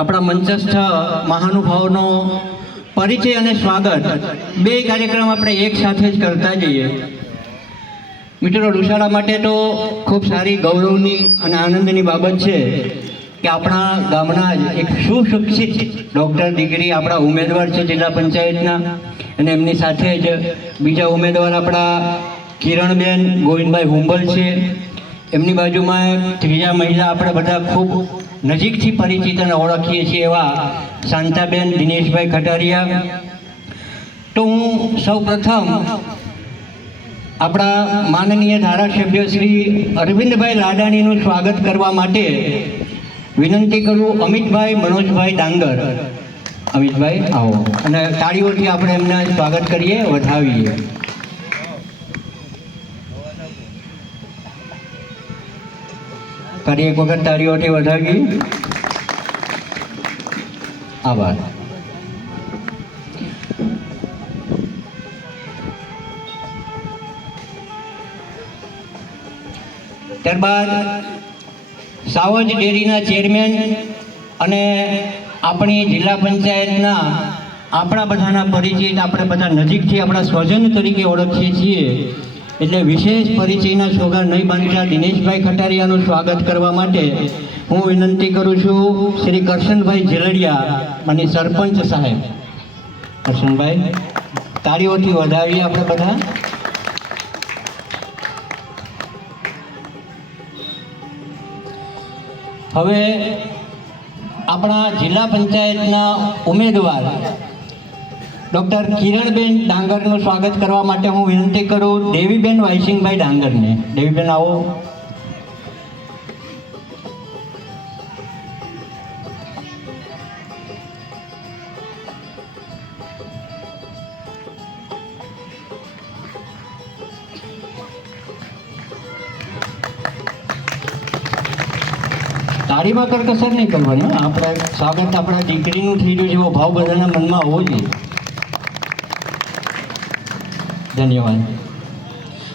આપણા મંચસ્થ મહાનુભાવનો પરિચય અને સ્વાગત બે કાર્યક્રમ આપણે એક સાથે જ કરતા જઈએ. મિત્રો, લુસાડા માટે તો ખૂબ સારી ગૌરવની અને આનંદની બાબત છે કે આપણા ગામના જ એક સુશિક્ષિત ડૉક્ટર ડિગ્રી આપણા ઉમેદવાર છે જિલ્લા પંચાયતના, અને એમની સાથે જ બીજા ઉમેદવાર આપણા કિરણબેન ગોવિંદભાઈ હુંબલ છે. એમની બાજુમાં ત્રીજા મહિલા આપણે બધા ખૂબ નજીકથી પરિચિત અને ઓળખીએ છીએ એવા શાંતાબેન દિનેશભાઈ ખટારિયા. તો હું સૌ પ્રથમ આપણા માનનીય ધારાસભ્ય શ્રી અરવિંદભાઈ લાડાણીનું સ્વાગત કરવા માટે વિનંતી કરું અમિતભાઈ મનોજભાઈ ડાંગર. અમિતભાઈ આવો અને તાળીઓથી આપણે એમને સ્વાગત કરીએ, વધાવીએ. ફરી એક વખત તાળીઓથી વધાવીએ. આભાર. ત્યારબાદ સાવજ ડેરીના ચેરમેન અને આપણી જિલ્લા પંચાયતના આપણા બધાના પરિચિત, આપણે બધા નજીકથી આપણા સ્વજન તરીકે ઓળખીએ છીએ, એટલે વિશેષ પરિચયના સોગંદ નહીં બાંધતા દિનેશભાઈ ખટારિયાનું સ્વાગત કરવા માટે હું વિનંતી કરું છું શ્રી કરશનભાઈ ઝેલડિયા, માની સરપંચ સાહેબ. કરશનભાઈ, તાળીઓથી વધાવીએ આપણે બધા. હવે આપણા જિલ્લા પંચાયતના ઉમેદવાર ડૉક્ટર કિરણબેન ડાંગરનું સ્વાગત કરવા માટે હું વિનંતી કરું દેવીબેન વાયસિંગભાઈ ડાંગરને. દેવીબેન આવો. તાળીમાં કરકસર નહીં કરવાની. આપણે સ્વાગત આપણા દીકરીનું થઈ રહ્યું છે એવો ભાવ બધાના મનમાં હોવો જોઈએ. ધન્યવાદ.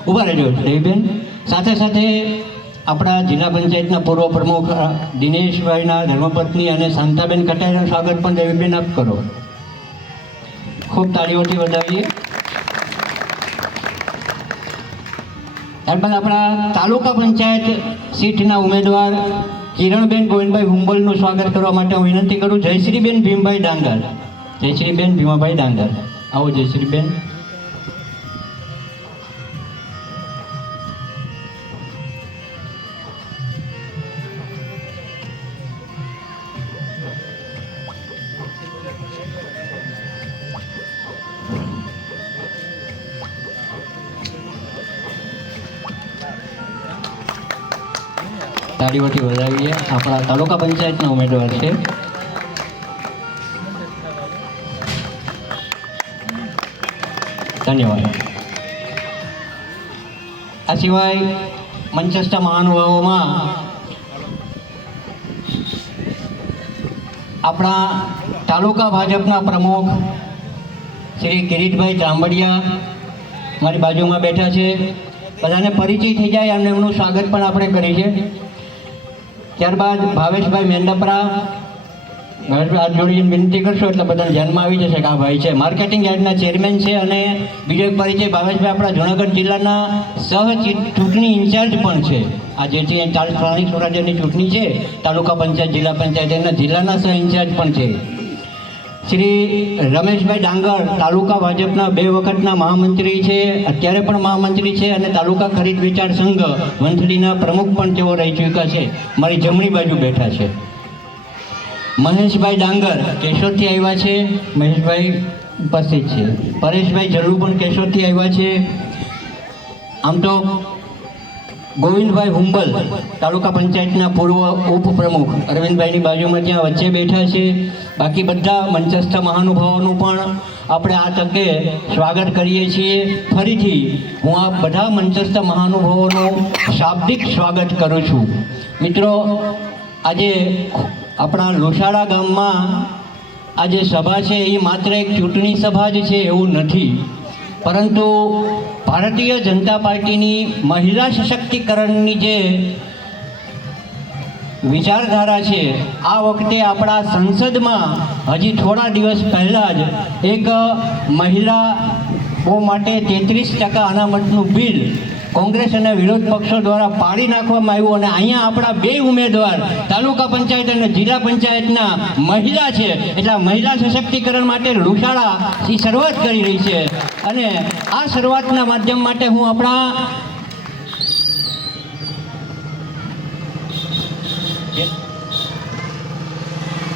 ઊભા રહેજો દેવીબેન. સાથે સાથે આપણા જિલ્લા પંચાયતના પૂર્વ પ્રમુખ દિનેશભાઈના ધર્મપત્ની અને શાંતાબેન કટારિયાનું સ્વાગત પણ દેવીબેન આપ કરો. ખૂબ તાળીઓથી વધાવીએ. ત્યારબાદ આપણા તાલુકા પંચાયત સીટના ઉમેદવાર કિરણબેન ગોવિંદભાઈ હુંબલનું સ્વાગત કરવા માટે હું વિનંતી કરું જયશ્રીબેન ભીમભાઈ ડાંગર. જયશ્રીબેન ભીમાભાઈ ડાંગર, આવો જયશ્રીબેન. તાળીઓથી વધાવીએ. આપણા તાલુકા પંચાયતના ઉમેદવાર છે. ધન્યવાદ. આ સિવાય મંચસ્થ મહાનુભાવોમાં આપણા તાલુકા ભાજપના પ્રમુખ શ્રી કિરીટભાઈ ચાંબડિયા મારી બાજુમાં બેઠા છે. બધાને પરિચય થઈ જાય અને એમનું સ્વાગત પણ આપણે કરીએ છીએ. ત્યારબાદ ભાવેશભાઈ મેંડપરા. ભાવેશભાઈ હાથ જોડીને વિનંતી કરશો એટલે બધાને ધ્યાનમાં આવી જશે કે આ ભાઈ છે. માર્કેટિંગ યાર્ડના ચેરમેન છે. અને બીજો એક પરિચય, ભાવેશભાઈ આપણા જૂનાગઢ જિલ્લાના ચૂંટણી ઇન્ચાર્જ પણ છે. આ જે છે સ્થાનિક સ્વરાજ્યની ચૂંટણી છે, તાલુકા પંચાયત જિલ્લા પંચાયત, એના જિલ્લાના સહ ઇન્ચાર્જ પણ છે. શ્રી રમેશભાઈ ડાંગર તાલુકા ભાજપના 2 વખતના મહામંત્રી છે, અત્યારે પણ મહામંત્રી છે, અને તાલુકા ખરીદ વેચાણ સંઘ વંથલીના પ્રમુખ પણ તેઓ રહી ચૂક્યા છે. મારી જમણી બાજુ બેઠા છે. મહેશભાઈ ડાંગર કેશોદથી આવ્યા છે. મહેશભાઈ ઉપસ્થિત છે. પરેશભાઈ જલ્લુ પણ કેશોદથી આવ્યા છે. આમ તો ગોવિંદભાઈ હુંબલ તાલુકા પંચાયતના પૂર્વ ઉપપ્રમુખ અરવિંદભાઈની બાજુમાં ત્યાં વચ્ચે બેઠા છે. બાકી બધા મંચસ્થ મહાનુભાવોનું પણ આપણે આ તકે સ્વાગત કરીએ છીએ. ફરીથી હું આ બધા મંચસ્થ મહાનુભાવોનું શાબ્દિક સ્વાગત કરું છું. મિત્રો, આજે આપણા લુસાડા ગામમાં આ જે સભા છે એ માત્ર એક ચૂંટણી સભા જ છે એવું નથી, પરંતુ ભારતીય જનતા પાર્ટીની મહિલા સશક્તિકરણની જે વિચારધારા છે, આ વખતે આપણા સંસદમાં હજી થોડા દિવસ પહેલાં જ એક મહિલાઓ માટે 33% અનામતનું બિલ કોંગ્રેસ અને વિરોધ પક્ષો દ્વારા પાડી નાખવામાં આવ્યું અને અહીંયા આપણા 2 ઉમેદવાર તાલુકા પંચાયત અને જિલ્લા પંચાયતના મહિલા છે, એટલે મહિલા સશક્તિકરણ માટે લુસાડાથી શરૂઆત કરી રહી છે. અને આ શરૂઆતના માધ્યમ માટે હું આપણા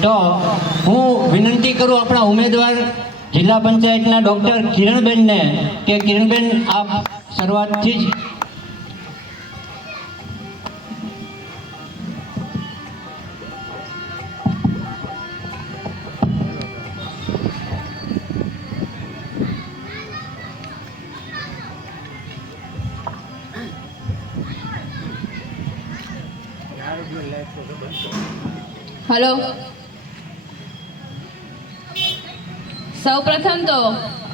તો હું વિનંતી કરું આપણા ઉમેદવાર જિલ્લા પંચાયતના ડૉક્ટર કિરણબેનને કે કિરણબેન આપ શરૂઆતથી જ हेलो સૌપ્રથમ તો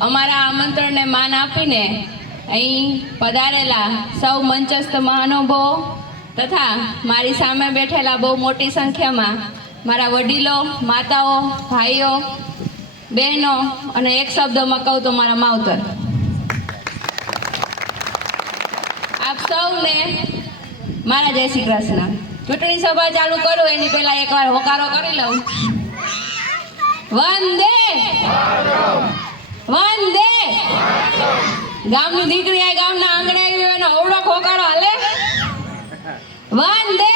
અમારા આમંત્રણને માન આપીને અહીં પધારેલા સૌ મંચસ્થ મહાનુભાવો તથા મારી સામે બેઠેલા બહુ મોટી સંખ્યામાં મારા વડીલો, માતાઓ, ભાઈઓ, બહેનો અને એક શબ્દમાં કહું તો મારા માવતર, આપ સૌને મારા જય શ્રી કૃષ્ણ. ચૂંટણી સભા ચાલુ કરું એની પહેલા એકવાર હોકારો કરી લઉં. વંદે વંદે. ગામની દીકરી આ ગામના આંગણે આવી એનો અવળો હોકારો હાલે. વંદે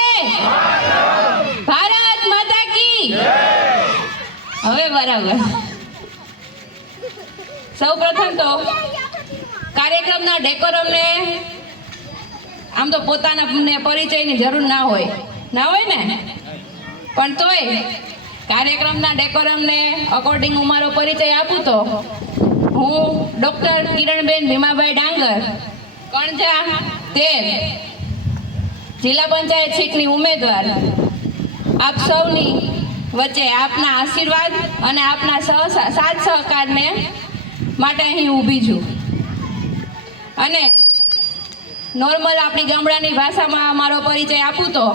ભારત માતા કી. હવે બરાબર. સૌ પ્રથમ તો કાર્યક્રમના ડેકોરમને આમ તો પોતાના પરિચયની જરૂર ના હોય ને, પણ તોય કાર્યક્રમના ડેકોરમને અકોર્ડિંગ હું મારો પરિચય આપું તો હું ડૉક્ટર કિરણબેન ભીમાભાઈ ડાંગર, કણજા 13 જિલ્લા પંચાયત સીટની ઉમેદવાર, આપ સૌની વચ્ચે આપના આશીર્વાદ અને આપના સાથ સહકારને માટે અહીં ઊભી છું. અને નોર્મલ આપણી ગામડાની ભાષામાં મારો પરિચય આપું તો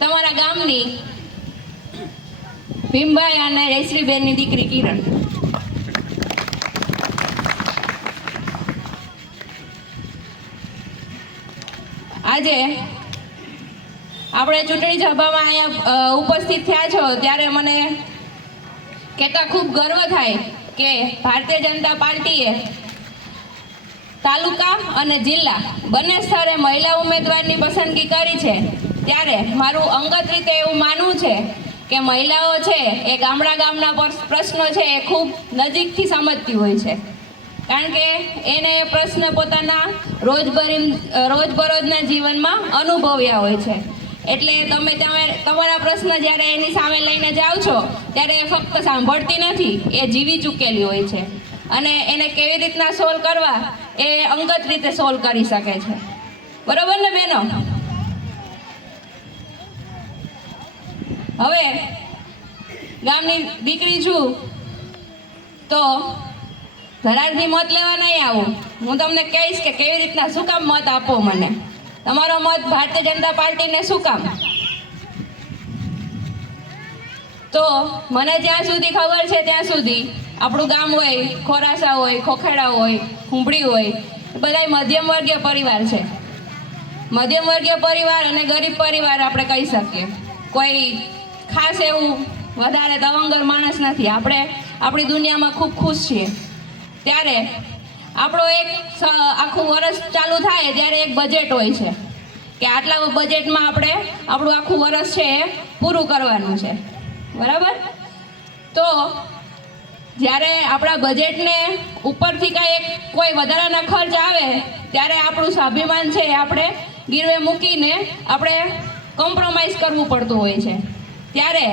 તમારા ગામની ભીમભાઈ અને રેશ્રીબેનની દીકરી કિરણ. આજે આપણે ચૂંટણી સભામાં અહીંયા ઉપસ્થિત થયા છો ત્યારે મને કહેતા ખૂબ ગર્વ થાય કે ભારતીય જનતા પાર્ટીએ તાલુકા અને જિલ્લા બંને સ્તરે મહિલા ઉમેદવારની પસંદગી કરી છે. ત્યારે મારું અંગત રીતે એવું માનવું છે કે મહિલાઓ છે એ ગામના પ્રશ્નો છે એ ખૂબ નજીકથી સમજતી હોય છે, કારણ કે એને એ પ્રશ્ન પોતાના રોજબરોજના જીવનમાં અનુભવ્યા હોય છે. એટલે તમે તમારા પ્રશ્ન જ્યારે એની સામે લઈને જાઓ છો ત્યારે એ ફક્ત સાંભળતી નથી, એ જીવી ચૂકેલી હોય છે અને એને કેવી રીતના સોલ્વ કરવા એ અંગત રીતે સોલ્વ કરી શકે છે. બરોબર ને બહેનો? હવે ગામની દીકરી છું તો ધરારથી મત લેવા નહીં આવું. હું તમને કહીશ કે કેવી રીતના, શું કામ મત આપો મને, તમારો મત ભારતીય જનતા પાર્ટીને શું કામ. તો મને જ્યાં સુધી ખબર છે ત્યાં સુધી આપણું ગામ હોય, ખોરાસા હોય, ખોખેડા હોય, ખુંભળી હોય, બધા મધ્યમ વર્ગીય પરિવાર છે. મધ્યમ વર્ગીય પરિવાર અને ગરીબ પરિવાર આપણે કહી શકીએ. કોઈ ખાસ એવું વધારે દવંગર માણસ નથી. આપણે આપણી દુનિયામાં ખૂબ ખુશ છીએ. ત્યારે આપણો એક આખું વર્ષ ચાલુ થાય ત્યારે એક બજેટ હોય છે કે આટલા બજેટમાં આપણે આપણું આખું વર્ષ છે એ પૂરું કરવાનું છે. બરાબર? તો જ્યારે આપણા બજેટને ઉપરથી કોઈ વધારાના ખર્ચ આવે ત્યારે આપણું સ્વાભિમાન છે એ આપણે ગીરવે મૂકીને આપણે કોમ્પ્રોમાઇઝ કરવું પડતું હોય છે. ત્યારે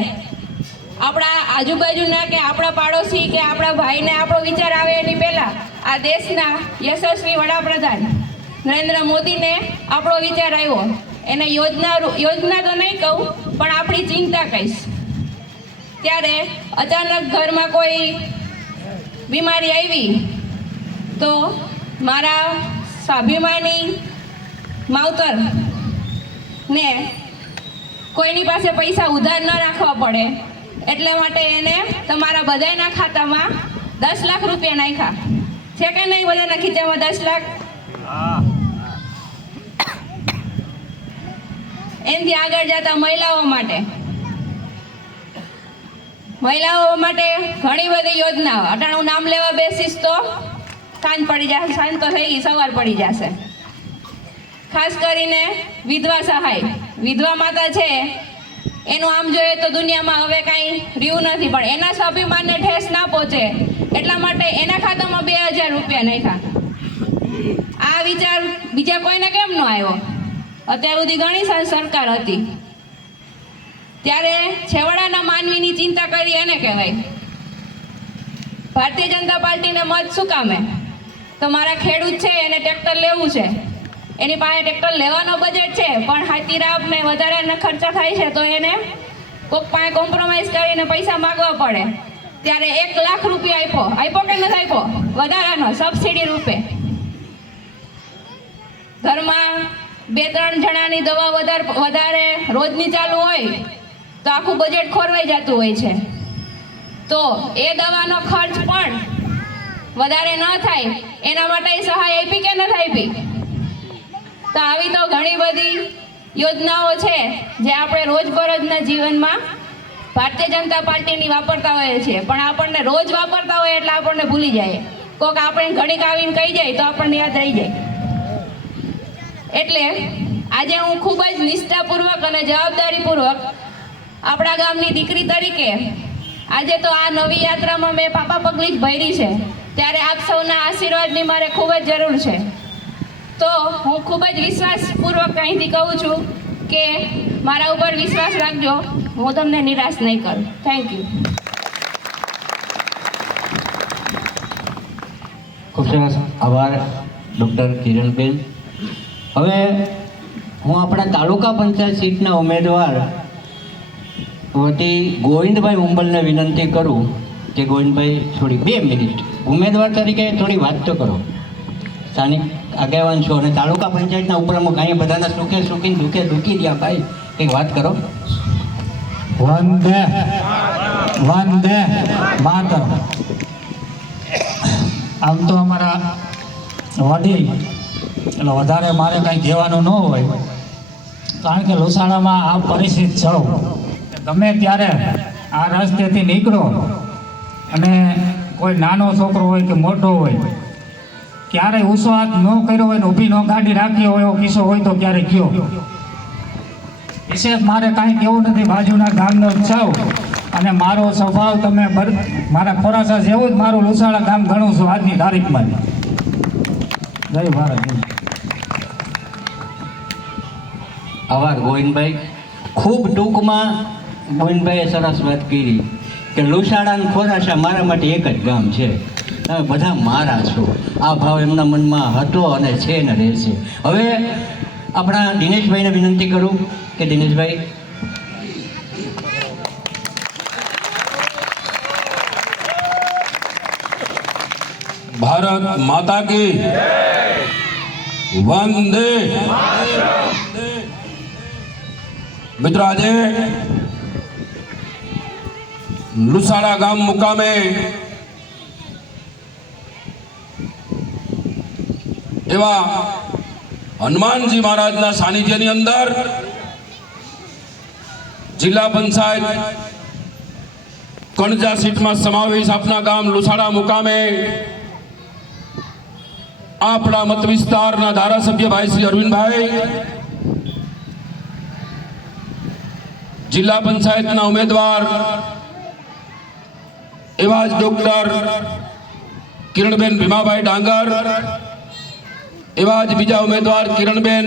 આપણા આજુબાજુના કે આપણા પાડોશી કે આપણા ભાઈને આપણો વિચાર આવે એની પહેલાં આ દેશના યશસ્વી વડાપ્રધાન નરેન્દ્ર મોદીને આપણો વિચાર આવ્યો. એને યોજના તો નહીં કહું પણ આપણી ચિંતા કહીશ. ત્યારે અચાનક ઘરમાં કોઈ બીમારી આવી તો મારા સ્વાભિમાની માવતર ને કોઈની પાસે પૈસા ઉધાર ન રાખવા પડે એટલે માટે એને તમારા બધાયના ખાતામાં 10 લાખ રૂપિયા નાખ્યા છે કે નહીં? બધાના ખીચામાં 10 લાખ. એનાથી આગળ જતા મહિલાઓ માટે ઘણી બધી યોજનાઓ. અટાણું નામ લેવા બેસીશ તો સાંજ પડી જશે, સાંજ તો થઈ ગઈ, સવાર પડી જશે. ખાસ કરીને વિધવા સહાય, વિધવા માતા છે એનું આમ જોઈએ તો દુનિયામાં હવે કાંઈ રહ્યું નથી, પણ એના સ્વાભિમાનને ઠેસ ના પહોંચે એટલા માટે એના ખાતામાં 2000 રૂપિયા નાખ્યા. આ વિચાર બીજા કોઈને કેમ ન આવ્યો? અત્યાર સુધી ઘણી સરકાર હતી, ત્યારે છેવાડાના માનવીની ચિંતા કરી એને કહેવાય. ભારતીય જનતા પાર્ટીને મત શું કામે? તો મારા ખેડૂત છે એને ટ્રેક્ટર લેવું છે, એની પાસે ટ્રેક્ટર લેવાનો બજેટ છે, પણ હાથીરાપ ને વધારે ખર્ચા થાય છે તો એને કોઈક પાસે કોમ્પ્રોમાઇઝ કરીને પૈસા માગવા પડે. ત્યારે 1 લાખ રૂપિયા આપ્યો કે નથી આપ્યો? વધારાનો સબસિડી રૂપે. ઘરમાં 2-3 જણાની દવા વધારે રોજની ચાલુ હોય તો આખું બજેટ ખોરવાઈ જતું હોય છે. તો એ દવાનો ખર્ચ પણ વધારે ન થાય એના માટે સહાય આપી કે નથી આપી? તો આવી તો ઘણી બધી યોજનાઓ છે જે આપણે રોજબરોજના જીવનમાં ભારતીય જનતા પાર્ટીની વાપરતા હોઈએ છીએ, પણ આપણને રોજ વાપરતા હોય એટલે આપણને ભૂલી જાય. કોઈક આપણે ઘડીક આવીને કહી જાય તો આપણને યાદ રહી જાય. એટલે આજે હું ખૂબ જ નિષ્ઠાપૂર્વક અને જવાબદારીપૂર્વક આપણા ગામની દીકરી તરીકે આજે તો આ નવી યાત્રામાં મેં પાપા પગલી જ ભરી છે, ત્યારે આપ સૌના આશીર્વાદની મારે ખૂબ જ જરૂર છે. તો હું ખૂબ જ વિશ્વાસપૂર્વક અહીંથી કહું છું કે મારા ઉપર વિશ્વાસ રાખજો, હું તમને નિરાશ નહીં કરું. Thank you. ખૂબ સરસ, આભાર ડૉક્ટર કિરણબેન. હવે હું આપણા તાલુકા પંચાયત સીટના ઉમેદવાર વતી ગોવિંદભાઈ ઉંબલને વિનંતી કરું કે ગોવિંદભાઈ થોડી 2 મિનિટ ઉમેદવાર તરીકે થોડી વાત તો કરો. સ્થાનિક આગેવાન છો અને તાલુકા પંચાયતના ઉપપ્રમુખ, અહીંયા બધાના સુખે સુખી દુઃખે દુઃખી રહ્યા ભાઈ, કંઈક વાત કરો. વંદે માતરમ. આમ તો અમારા વડીલ એટલે વધારે મારે કંઈ કહેવાનું ન હોય, કારણ કે લુસાણામાં આ પરિસ્થિત છો ગમે ત્યારે આ રસ્તેથી નીકળો અને કોઈ નાનો છોકરો હોય કે મોટો હોય, ક્યારેય ઊંચો હાથ ન કર્યો હોય ને ઊભી ન ગાડી રાખી હોય એવો કિસ્સો હોય તો ક્યારેય કયો. વિશેષ મારે કાંઈ કહેવું નથી, બાજુના ગામનો જ છો અને મારો સ્વભાવ તમે મારા ખોરાસા જેવું જ મારું લુસાણા ગામ ઘણું છું આજની તારીખમાં. જય ભારત. આભાર ગોવિંદભાઈ. ખૂબ ટૂંકમાં ગોવિંદભાઈએ સરસ વાત કરી કે લુસાડા અને ખોરાસા મારા માટે એક જ ગામ છે, તમે બધા મારા છો. આ ભાવ એમના મનમાં હતો અને છે ને રહેશે. હવે આપણા દિનેશભાઈને વિનંતી કરું કે દિનેશભાઈ. ભારત માતા કી વંદે. મિત્રો, આજે લુસાડા ગામ મુકામે એવા હનુમાનજી મહારાજના સાનિધ્યની અંદર જિલ્લા પંચાયત કણજા સીટમાં સમાવેશ આપના ગામ લુસાડા મુકામે આપણા મત વિસ્તારના ધારાસભ્ય ભાઈ શ્રી અરવિંદભાઈ, જિલ્લા પંચાયતના ઉમેદવાર એવા જ ડોક્ટર કિરણબેન ભીમાભાઈ ડાંગર, એવા જ બીજા ઉમેદવાર કિરણબેન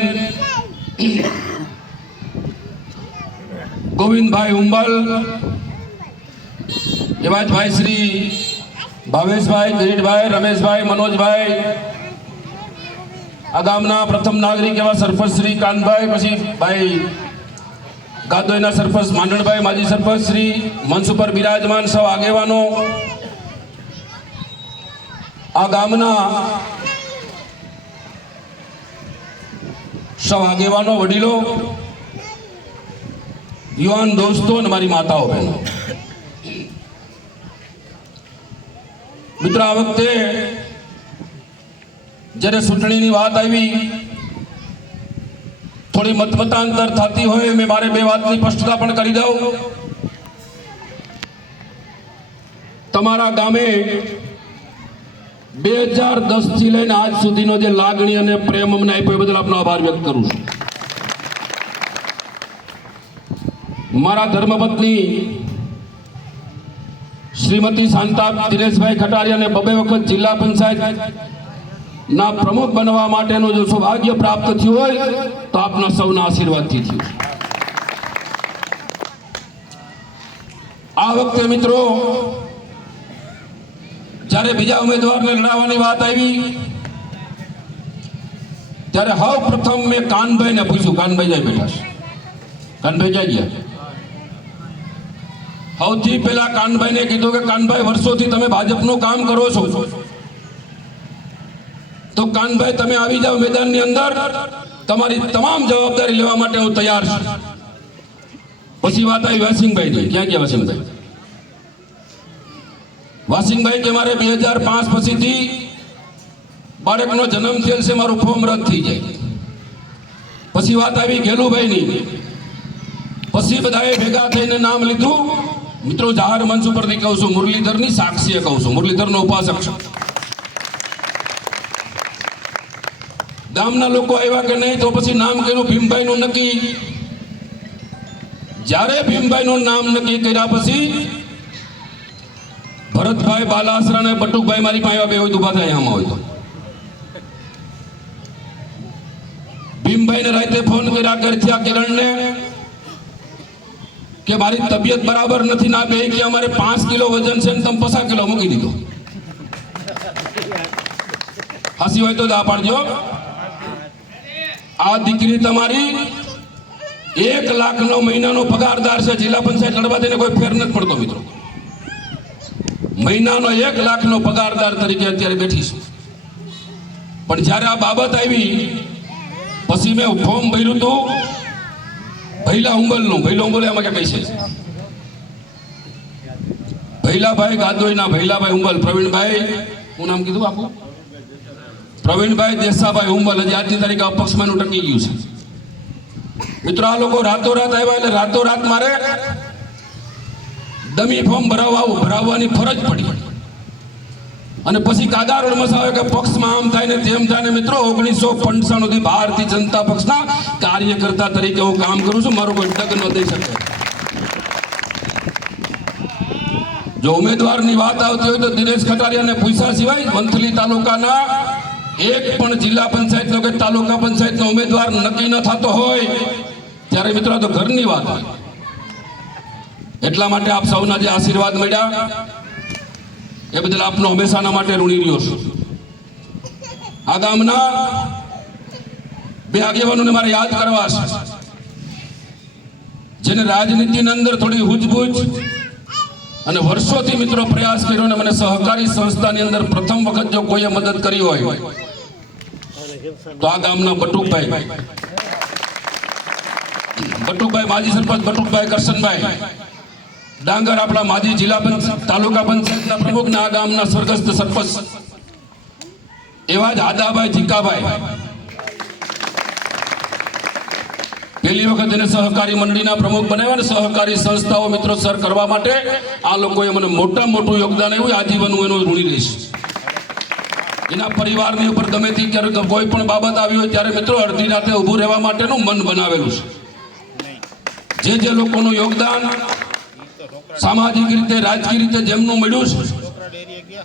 ગોવિંદભાઈ ઉંબલ, એવા જ ભાઈ શ્રી ભાવેશભાઈ, કિરીટભાઈ, રમેશભાઈ, મનોજભાઈ, આ ગામના પ્રથમ નાગરિક એવા સરપંચ શ્રી કાનભાઈ, પછી ભાઈ ગાદોઈના સરપંચ માંડણભાઈ, માજી સરપંચ શ્રી મંચ ઉપર બિરાજમાન સૌ આગેવાનો, આ ગામના સૌ આગેવાનો, વડીલો, યુવાન દોસ્તો અને મારી માતાઓ બહેનો, મિત્રો, આ વખતે જ્યારે ચૂંટણીની વાત આવી, થોડી મતમતાંતર થતી હોય, મેં મારે બે વાતની સ્પષ્ટતા પણ કરી દઉં. તમારા ગામે 2010 થી લઈને આજ સુધીનો જે લાગણી અને પ્રેમ અમને આપ્યો એ બદલ આપનો આભાર વ્યક્ત કરું છું. મારા ધર્મપત્ની શ્રીમતી શાંતા દિનેશભાઈ ખટારિયાને 2 વખત જિલ્લા પંચાયત ના પ્રમુખ બનવા માટેનું જો સૌભાગ્ય પ્રાપ્ત થયું હોય તો આપના સૌના આશીર્વાદથી થયું. આ વખતે મિત્રો જ્યારે બીજા ઉમેદવારને લડાવવાની વાત આવી ત્યારે સૌ પ્રથમ મેં કાનભાઈને પૂછ્યું. કાનભાઈ જાય બેઠા છે? કાનભાઈ જાય ગયા? સૌથી પહેલા કાનભાઈને કીધું કે કાનભાઈ, વર્ષોથી તમે ભાજપનું કામ કરો છો, તો કાનભાઈ તમે આવી જાઓ મેદાનની અંદર, તમારી તમામ જવાબદારી લેવા માટે હું તૈયાર છું. પછી વાત આવી વાસિંગભાઈની. ક્યાં ગયા વાસિંગભાઈ? વાસિંગભાઈ કે મારે 2005 પછીથી બાળકનો જન્મ થયેલ છે, મારું ફોર્મ રદ થઈ જાય. પછી વાત આવી ગેલુભાઈની. પછી બધાએ ભેગા થઈને નામ લીધું. મિત્રો, જાહેર મંચ ઉપરથી કહું છું, મુરલીધરની સાક્ષીએ કહું છું, મુરલીધરનો ઉપાસક છું. ગામના લોકો આવ્યા કે નહીં, તો પછી નામ કર્યું ભીમભાઈનું નક્કી. જ્યારે ભીમભાઈનું નામ નક્કી કર્યા પછી ભરતભાઈ બાલાસરા અને બટુકભાઈ મારી પાસે બે હોય તો ઉભા થાય, આમાં હોય તો ભીમભાઈને રાતે ફોન કર્યા ઘરથી આ કિરણને કે મારી તબિયત બરાબર નથી, ના બે કે અમારે 5 કિલો વજન છે ને તમે 50 કિલો મૂકી દીધો. હાસી હોય તો દા પાડજો. આ દીકરી તમારી 1 લાખનો મહિનાનો પગારદાર છે. જિલ્લા પંચાયત લડવા તેને કોઈ ફેર નથી પડતો મિત્રો. મહિનાનો 1 લાખનો પગારદાર તરીકે અત્યારે બેઠી છે. પણ જ્યારે આ બાબત આવી પછી મેં ફોર્મ ભર્યું હતું ભૈલા ઉંબલનું. ભૈલા ઉંબલ એમાં ક્યાં કઈ છે? ભૈલાભાઈ ગાદોઈના ભૈલાભાઈ ઉંબલ. પ્રવીણભાઈ, હું નામ કીધું આપું? પ્રવીણભાઈ દેસાભાઈ ઉંબલ. હજી આજની તારીખે અપક્ષમાં ટકી ગયું છે. મિત્રો, આ લોકો રાતોરાત આવ્યા એટલે રાતોરાત મારે ડમી ફોર્મ ભરાવવાની ફરજ પડી. અને પછી કાદારોડ મસાવે કે પક્ષમાં આમ થાય ને તેમ થાય ને. મિત્રો, 1995 થી ભારતીય જનતા પક્ષના કાર્યકર્તા તરીકે હું કામ કરું છું. મારું કોઈ ડગ ન દઈ શકે. જો ઉમેદવારની વાત આવતી હોય તો દિનેશ ખટારિયાને પૂછ્યા સિવાય વંથલી તાલુકાના એક પણ જિલ્લા પંચાયતનો કે તાલુકા પંચાયતનો ઉમેદવાર નક્કી ન થતો હોય ત્યારે મિત્રો તો ઘરની વાત હોય. એટલા માટે આપ સૌના જે આશીર્વાદ મળ્યા એ બદલ આપનો હંમેશાના માટે ઋણી રહ્યો છું. આ ગામના 2 આગેવાનોને મારે યાદ કરવા છે, જેને રાજનીતિની અંદર થોડી હુજબુજ અને વર્ષોથી મિત્રો પ્રયાસ કર્યો અને મને સહકારી સંસ્થાની અંદર પ્રથમ વખત જો કોઈએ મદદ કરી હોય તો આ ગામના બટુકભાઈ, માજી સરપંચ બટુકભાઈ કરશનભાઈ ડાંગર, આપણા માજી જિલ્લા તાલુકા પંચાયતના પ્રમુખના આ ગામના સ્વર્ગસ્થ સરપંચ એવા જ આદાભાઈ જીકાભાઈ. પહેલી વખત એને સહકારી મંડળીના પ્રમુખ બનાવ્યા અને સહકારી સંસ્થાઓ મિત્રો સર કરવા માટે આ લોકોએ મને મોટું યોગદાન આવ્યું. આજીવન હું એનું ઋણી રહીશ. એના પરિવારની ઉપર ગમેથી ક્યારેક કોઈ પણ બાબત આવી હોય ત્યારે મિત્રો અડધી રાતે ઊભું રહેવા માટેનું મન બનાવેલું છે. જે લોકોનું યોગદાન સામાજિક રીતે, રાજકીય રીતે જેમનું મળ્યું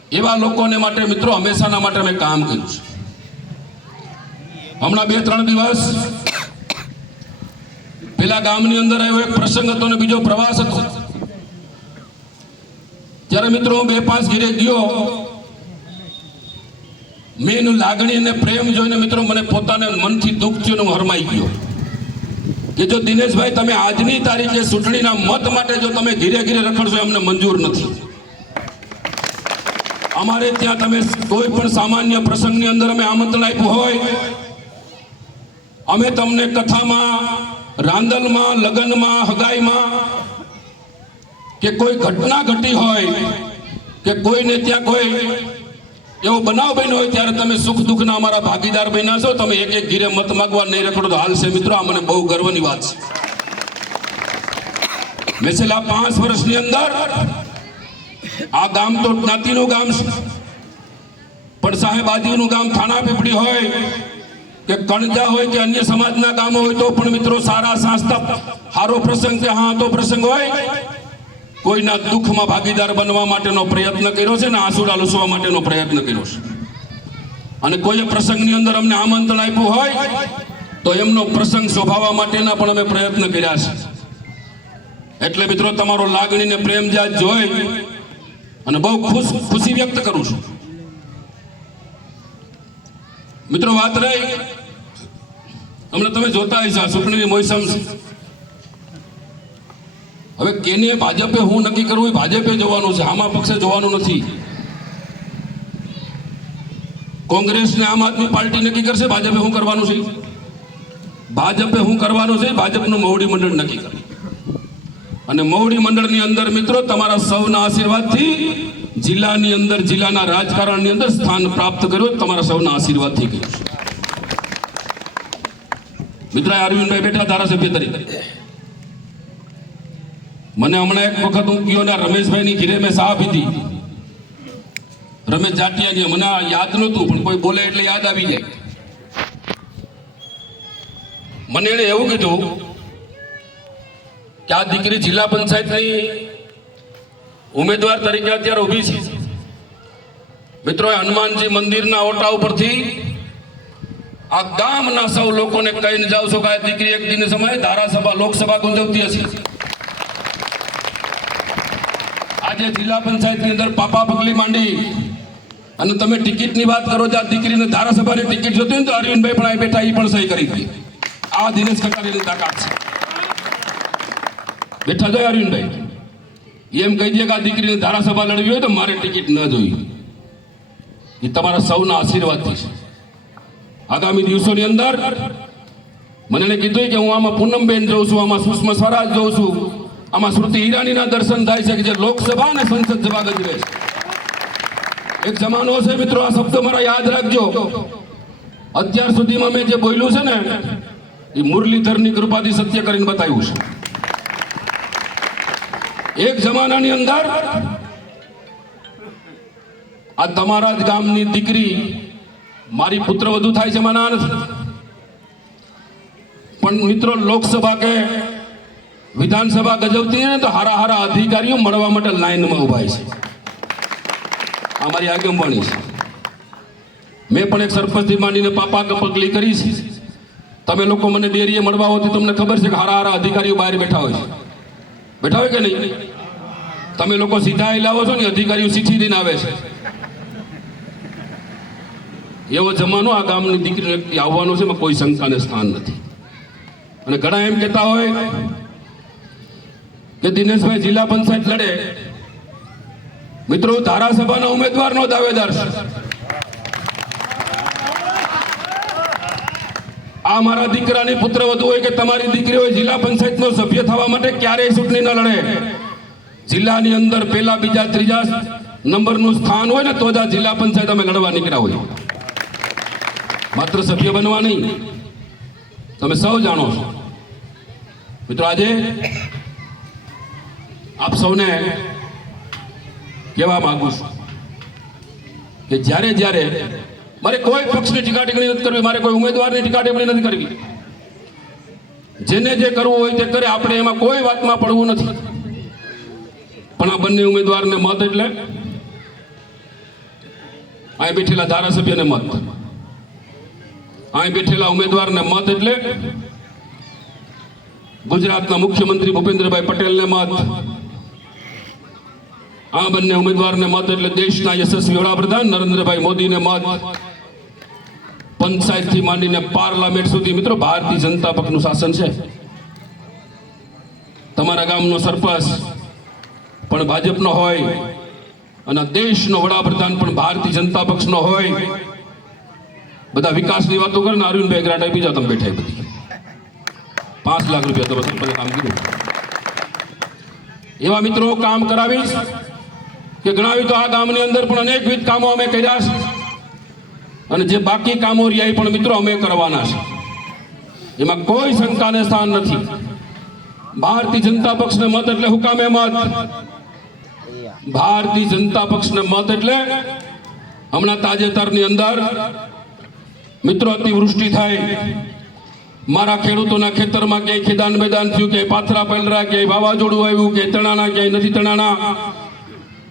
છે એવા લોકોને માટે મિત્રો હંમેશાના માટે મેં કામ કર્યું છે. હમણાં 2-3 દિવસ પેલા ગામની અંદર આવ્યો એક પ્રસંગ હતો ને બીજો પ્રવાસ હતો. ત્યારે મિત્રો હું 2-5 ઘેરે ગયો. મેં એનું લાગણી અને પ્રેમ જોઈને મિત્રો મને પોતાને મનથી દુઃખ થયું, હું હરમાઈ ગયો કે જો દિનેશભાઈ તમે આજની તારીખે ચૂંટણીના મત માટે જો તમે ઘીરે રખડશો અમને મંજૂર નથી. અમારે ત્યાં તમે કોઈ પણ સામાન્ય પ્રસંગની અંદર અમે આમંત્રણ આપ્યું હોય, અમે તમને કથામાં રાંદલમાં, લગ્નમાં, હગાઈમાં કે કોઈ ઘટના ઘટી હોય કે કોઈને ત્યાં કોઈ એવો બનાવ બન્યો હોય ત્યારે તમે સુખ દુઃખના અમારા ભાગીદાર બન્યા છો. તમે એક એક ઘીરે મત માગવા નહીં રખડો તો હાલશે મિત્રો. આ મને બહુ ગર્વની વાત છે. મેં છેલ્લા 5 વર્ષની અંદર આ ગામ તો જ્ઞાતિનું ગામ છે, પણ સાહેબાજીનું ગામ થાણા પીપળી હોય કે કણજા હોય કે અન્ય સમાજના ગામો હોય તો પણ મિત્રો સારા સાંસ્તા સારો પ્રસંગ કે હા તો પ્રસંગ હોય કોઈના દુઃખમાં ભાગીદાર બનવા માટેનો પ્રયત્ન કર્યો છે ને આંસુડા લૂસવા માટેનો પ્રયત્ન કર્યો છે. અને કોઈ પ્રસંગની અંદર અમને આમંત્રણ આપ્યું હોય તો એમનો પ્રસંગ શોભાવવા માટેના પણ અમે પ્રયત્ન કર્યા છે. એટલે મિત્રો તમારો લાગણી ને પ્રેમ જ્યાં જોઈ અને બહુ ખુશી વ્યક્ત કરું છું. મિત્રો વાત રહી હમણાં તમે જોતા હશો ચૂંટણીની મોસમ છે. હવે કેને ભાજપે હું નક્કી કરવું એ ભાજપે જોવાનું છે, આમાં પક્ષે જોવાનું નથી. કોંગ્રેસને આમ આદમી પાર્ટી નક્કી કરશે ભાજપે શું કરવાનું છે. ભાજપે શું કરવાનું છે ભાજપનું મોવડી મંડળ નક્કી કરે. અને મોવડી મંડળની અંદર મિત્રો તમારા સૌના આશીર્વાદથી જિલ્લાની અંદર જિલ્લાના રાજકારણની અંદર સ્થાન પ્રાપ્ત કર્યું તમારા સૌના આશીર્વાદથી કર્યું છે. મિત્ર અરવિંદભાઈ બેઠા ધારાસભ્ય તરીકે મને હમણાં એક વખત હું ગયો ને રમેશભાઈની ઘીરે મેં સા પીધી. રમેશ જાટિયાની મને યાદ નહોતું પણ કોઈ બોલે એટલે યાદ આવી જાય. મને એણે એવું કીધું કે આ દીકરી જિલ્લા પંચાયતની ઉમેદવાર તરીકે અત્યારે ઊભી છે. મિત્રો હનુમાનજી મંદિરના ઓટા ઉપરથી આ ગામના સૌ લોકોને કહીને જાવ છો કે આ દીકરી એક દિન સમયે ધારાસભા લોકસભા ગુંજવતી હશે. આજે જિલ્લા પંચાયતની અંદર પાપા પગલી માંડી અને તમે ટિકિટની વાત કરો છો. આ દીકરીને ધારાસભાની ટિકિટ જોતી ને તો અરવિંદભાઈ પણ આ બેઠા એ પણ સહી કરી હતી. આ દિનેશ કટારીની તાકાત છે. બેઠા જોઈ અરવિંદભાઈ એમ કહી દે કે આ દીકરીને ધારાસભા લડવી હોય તો મારે ટિકિટ ન જોઈ. એ તમારા સૌના આશીર્વાદથી છે. આગામી દિવસોની અંદર મને એને કીધું કે હું આમાં પૂનમબેન જોઉં છું, આમાં સુષ્મા સ્વરાજ જોઉં છું, આમાં સ્મૃતિ ઈરાનીના દર્શન થાય છે કે જે લોકસભા અને સંસદ સભા ગજવે છે. એક જમાનો છે મિત્રો, આ શબ્દો મારા યાદ રાખજો. અત્યાર સુધીમાં મેં જે બોલ્યું છે ને એ મુરલીધરની કૃપાથી સત્ય કરીને બતાવ્યું છે. એક જમાનાની અંદર આ તમારા જ ગામની દીકરી મારી પુત્રવધુ થાય છે માના નથી, પણ મિત્રો લોકસભા કે વિધાનસભા ગજવતી ને તો હારા હારા અધિકારીઓ મળવા માટે લાઈનમાં ઉભા છે. આ મારી આગેવાણી છે. મેં પણ એક સરપંચથી માંડીને પાપા પગલી કરી છે. તમે લોકો મને ડેરીએ મળવા હોતી તમને ખબર છે કે હારા હારા અધિકારીઓ બહાર બેઠા હોય છે. બેઠા હોય કે નહીં? તમે લોકો સીધા લાવો છો ને અધિકારીઓ ચીઠી દઈને આવે છે. એવો જમાનો આ ગામની દીકરી આવવાનો છે, એમાં કોઈ શંકાને સ્થાન નથી. અને ઘણા એમ કહેતા હોય કે દિનેશભાઈ જિલ્લા પંચાયત લડે. મિત્રો ધારાસભાના ઉમેદવારનો દાવેદાર છે. આ મારા દીકરાની પુત્રવધુ હોય કે તમારી દીકરી હોય જિલ્લા પંચાયતનો સભ્ય થવા માટે ક્યારેય ચૂંટણી ન લડે. જિલ્લાની અંદર પહેલા બીજા ત્રીજા નંબરનું સ્થાન હોય ને તો જ આ જિલ્લા પંચાયત અમે લડવા નીકળ્યા હોય. માત્ર સભ્ય બનવા નહીં. તમે સૌ જાણો છો મિત્રો. આજે આપ સૌને કહેવા માંગુ છું કે જ્યારે જ્યારે મારે કોઈ પક્ષની ટીકા ટિપ્પણી નથી કરવી, મારે કોઈ ઉમેદવારની ટીકા ટિપ્પણી નથી કરવી. જેને જે કરવું હોય તે કરે, આપણે એમાં કોઈ વાતમાં પડવું નથી. પણ આ બંને ઉમેદવારને મત એટલે અહીં બેઠેલા ધારાસભ્યને મત, અહીં બેઠેલા ઉમેદવારને મત એટલે ગુજરાતના મુખ્યમંત્રી ભૂપેન્દ્રભાઈ પટેલને મત, આ બંને ઉમેદવારને મત એટલે દેશના યશસ્વી વડાપ્રધાન નરેન્દ્રભાઈ મોદીને મત. પંચાયતથી માંડીને પાર્લામેન્ટ સુધી મિત્રો ભારતીય જનતા પક્ષનું શાસન છે. તમારા ગામનો સરપંચ પણ ભાજપનો હોય અને દેશનો વડાપ્રધાન પણ ભારતીય જનતા પક્ષનો હોય. બધા વિકાસની વાતો કરે ને અરવિંદભાઈ ગ્રાટ આપી જાઓ તમે બેઠા. બધી 5 લાખ રૂપિયા તો સરપંચે કામ કર્યું. એવા મિત્રો કામ કરાવીશ કે ગણાવી તો આ ગામની અંદર પણ અનેકવિધ કામો અમે કર્યા છે અને જે બાકી કામો રહ્યા એ પણ મિત્રો અમે કરવાના છે. એમાં કોઈ શંકાને સ્થાન નથી. ભારતીય જનતા પક્ષને મત એટલે હુકામે મત. ભારતીય જનતા પક્ષને મત એટલે હમણાં તાજેતરની અંદર મિત્રો અતિવૃષ્ટિ થાય, મારા ખેડૂતોના ખેતરમાં ક્યાંય ખેદાન મેદાન થયું, ક્યાંય પાથરા પલરા, ક્યાંય વાવાઝોડું આવ્યું, ક્યાંય તણાણા, ક્યાંય નથી તણાણા,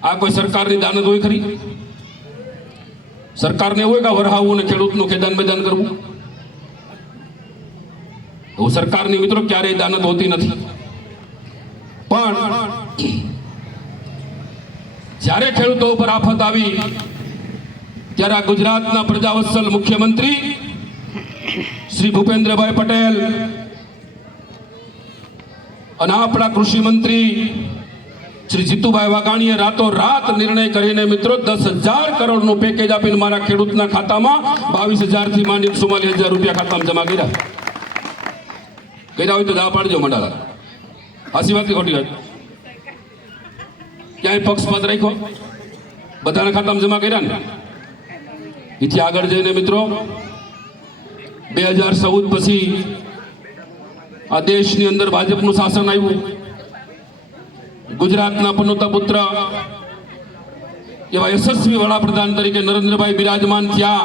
આ કોઈ સરકારની દાનત હોય ખરી? સરકારને હોય કે વરહાવું અને ખેડૂતનું ખેદાન મેદાન કરવું? એવું સરકારની મિત્રો ક્યારેય દાનત હોતી નથી. પણ જ્યારે ખેડૂતો ઉપર આફત આવી ત્યારે આ ગુજરાતના પ્રજાવત્સલ મુખ્યમંત્રી શ્રી ભૂપેન્દ્રભાઈ પટેલ અને આપણા કૃષિ મંત્રી શ્રી જીતુભાઈ વાઘાણીએ રાતોરાત નિર્ણય કરીને મિત્રો 10,000 કરોડનું પેકેજ આપીને મારા ખેડૂતના ખાતામાં 22,000 થી માંડી 44,000 રૂપિયા ખાતામાં જમા કર્યા હોય તો દા પાડજો મંડાલા. આસી વાત કે ખોટી વાત? ક્યાંય પક્ષપાત રાખ્યો? બધાના ખાતામાં જમા કર્યા ને. એથી આગળ જઈને મિત્રો 2014 પછી આ દેશની અંદર ભાજપનું શાસન આવ્યું. ગુજરાતના પનોતા પુત્ર એવા યશસ્વી વડાપ્રધાન તરીકે નરેન્દ્રભાઈ બિરાજમાન થયા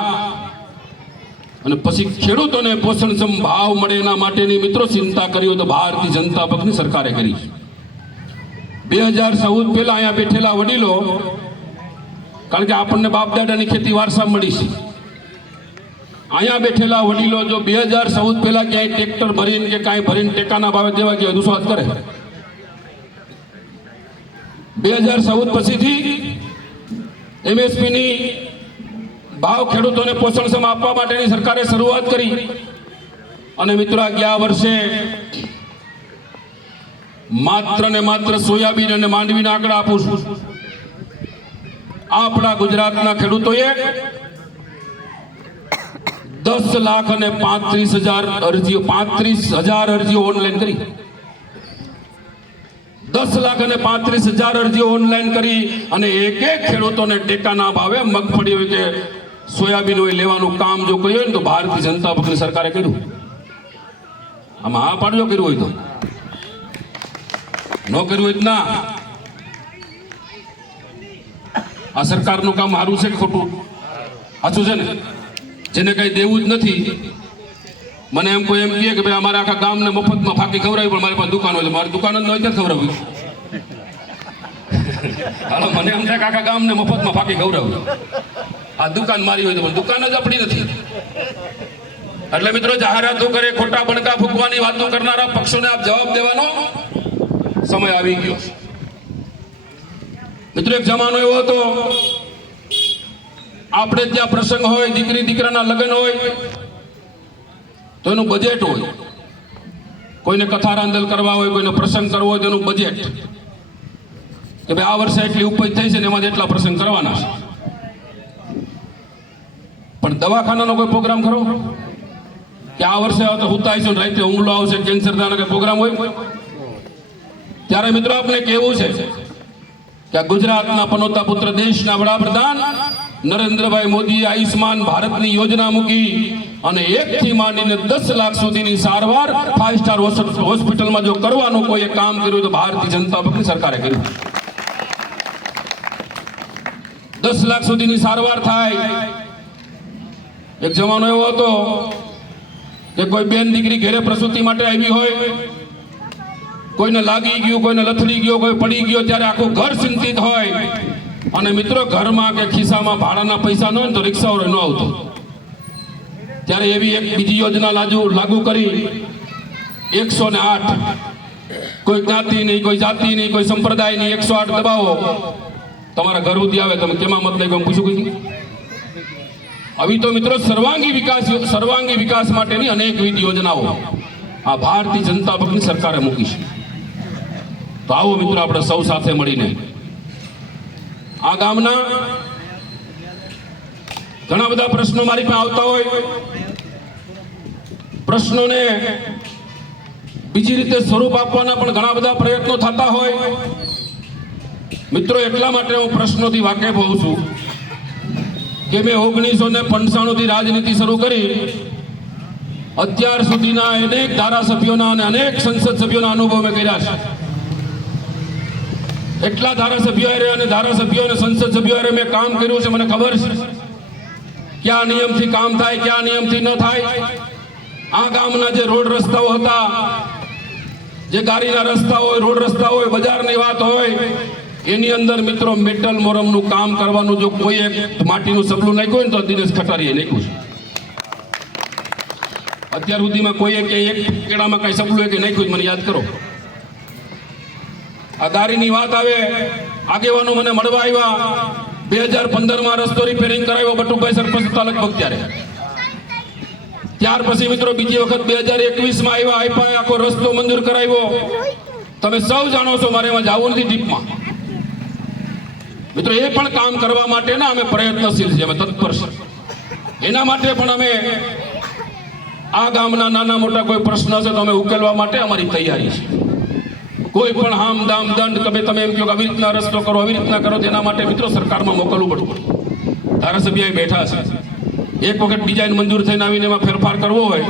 અને પછી ખેડૂતોને પોષણક્ષમ ભાવ મળે એના માટેની મિત્રો ચિંતા કરી તો ભારતીય જનતા પક્ષની સરકારે કરી. 2014 પહેલા અહીંયા બેઠેલા વડીલો, કારણ કે આપણને બાપ દાદાની ખેતી વારસા મળી છે, અહીંયા બેઠેલા વડીલો જો 2014 પહેલા ક્યાંય ટ્રેક્ટર ભરીને કે કાંઈ ભરીને ટેકાના ભાવે દેવા ગયા દુસ્વાદ કરે. 2014 પછીથી MSPની ભાવ ખેડૂતોને પોષણક્ષમ આપવા માટેની સરકારે શરૂઆત કરી અને મિત્રો આ ગયા વર્ષે માત્ર ને માત્ર સોયાબીન અને માંડવીના આંકડા આપું છું. આપણા ગુજરાતના ખેડૂતોએ 10,35,000 અરજીઓ ઓનલાઈન કરી. 10,35,000 અરજીઓ ઓનલાઈન કરી અને એક ખેડૂતોને ટેકાના ભાવે મગફળી હોય કે સોયાબીન હોય લેવાનું કામ જો કર્યું હોય ને તો ભારતીય જનતા પક્ષની સરકારે કર્યું. આમાં હા પાડજો કર્યું હોય તો, ન કર્યું હોય ના. આ સરકારનું કામ સારું છે કે ખોટું? સાચું છે ને. જેને કઈ દેવું જ નથી, મને એમ કોઈ એમ કહે કે ભાઈ અમારા આખા ગામને મફતમાં ફાંકી ખવડાવી, પણ મારી પાસે દુકાન હોય, મારી દુકાન જ ન હોય ત્યારે ખવડાવી. હાલો, મને એમ થાય કે આખા ગામને મફતમાં ફાંકી ખવડાવી, આ દુકાન મારી હોય તો પણ દુકાન જ આપણી નથી. એટલે મિત્રો જાહેરાતો કરે, ખોટા બણકા ફૂંકવાની વાતો કરનારા પક્ષોને આપ જવાબ દેવાનો સમય આવી ગયો. મિત્રો એક જમાનો એવો હતો, આપણે ત્યાં પ્રસંગ હોય, દીકરી દીકરાના લગ્ન હોય તો એનું બજેટ હોય. કોઈને કથા રાંધલ કરવા હોય, કોઈને પ્રસંગ કરવો હોય તો એનું બજેટ કે ભાઈ આ વર્ષે એટલી ઉપજ થઈ છે ને એમાં એટલા પ્રસંગ કરવાના છે. પણ દવાખાનાનો કોઈ પ્રોગ્રામ ખરો કે આ વર્ષે તો હુતાઈશું રાતે હુમલો આવશે, કેન્સર થવાના કઈ પ્રોગ્રામ હોય? ત્યારે મિત્રો આપણે કહેવું છે કે ગુજરાતના પનોતા પુત્ર દેશના વડાપ્રધાન નરેન્દ્રભાઈ મોદીએ આયુષ્માન ભારતની યોજના મૂકી અને 1 થી માંડીને 10 લાખ સુધીની સારવાર 5 સ્ટાર હોસ્પિટલમાં જો કરવાનું કોઈ કામ કર્યું તો ભારતીય જનતા પક્ષની સરકારે કર્યું. 10 લાખ સુધીની સારવાર થાય. એક જમાનો એવો હતો કે કોઈ બેન દીકરી ઘરે પ્રસૂતિ માટે આવી હોય, કોઈને લાગી ગયું, કોઈને લથડી ગયો, કોઈ પડી ગયો, ત્યારે આખું ઘર ચિંતિત હોય. અને મિત્રો ઘરમાં કે ખિસ્સામાં ભાડાના પૈસા ન હોય તો રિક્ષાવાળો ન આવતો. ત્યારે એવી એક બીજી યોજના લાગુ કરી 108. કોઈ જ્ઞાતિ નહીં, કોઈ જાતિ નહીં, કોઈ સંપ્રદાય નહીં, 108 દબાવો, તમારા ઘર સુધી આવે. તમે કેમાં મત નહીં પૂછું કઈ? આવી તો મિત્રો સર્વાંગી વિકાસ માટેની અનેકવિધ યોજનાઓ આ ભારતીય જનતા પક્ષની સરકારે મૂકી છે. તો આવો મિત્રો આપણે સૌ સાથે મળીને આ ગામના ઘણા બધા પ્રશ્નો મારી પાસે આવતા હોય, પ્રશ્નોને બીજી રીતે સ્વરૂપ આપવાના પણ ઘણા બધા પ્રયત્નો થતા હોય મિત્રો. એટલા માટે હું પ્રશ્નોથી વાકેફ હોઉં છું કે મેં 1995 થી રાજનીતિ શરૂ કરી. અત્યાર સુધીના અનેક ધારાસભ્યોના અને અનેક સંસદ સભ્યોના અનુભવ મેં કર્યા છે. એટલા ધારાસભ્યો અને સંસદ સભ્યો મેં કામ કર્યું છે. મને ખબર છે કયા નિયમથી કામ થાય, કયા નિયમથી ન થાય. આ ગામના જે રોડ રસ્તાઓ હતા, જે ગાડીના રસ્તા હોય, રોડ રસ્તા હોય, બજારની વાત હોય, એની અંદર મિત્રો મેટલ મોરમનું કામ કરવાનું જો કોઈ એક માટીનું સપલું નાખ્યું હોય ને તો દિનેશ ખટારીએ નાખ્યું છે. અત્યાર સુધીમાં કોઈ એક કેળામાં કઈ સપલું કે નાખ્યું મને યાદ કરો. આ ગાડીની વાત આવે, આગેવાનો મને મળવા આવ્યા. 2015માં રસ્તો રિપેરિંગ કરાવ્યો બટુભાઈ સરપંચ હતા લગભગ ત્યારે. ત્યાર પછી મિત્રો બીજી વખત 2021માં આપ્યા આખો રસ્તો મંજૂર કરાવ્યો. તમે સૌ જાણો છો, મારે એમાં જવું નથી ડીપમાં. મિત્રો એ પણ કામ કરવા માટેના અમે પ્રયત્નશીલ છીએ, અમે તત્પર છીએ. એના માટે પણ અમે આ ગામના નાના મોટા કોઈ પ્રશ્ન હશે તો અમે ઉકેલવા માટે અમારી તૈયારી છે. કોઈ પણ હામ દામ દંડ તમે એમ કહો કે આવી રીતના રસ્તો કરો, આવી રીતના કરો, તેના માટે મિત્રો સરકારમાં મોકલવું પડતું. ધારાસભ્ય બેઠા છે, એક વખત ડિઝાઇન મંજૂર થઈને આવીને એમાં ફેરફાર કરવો હોય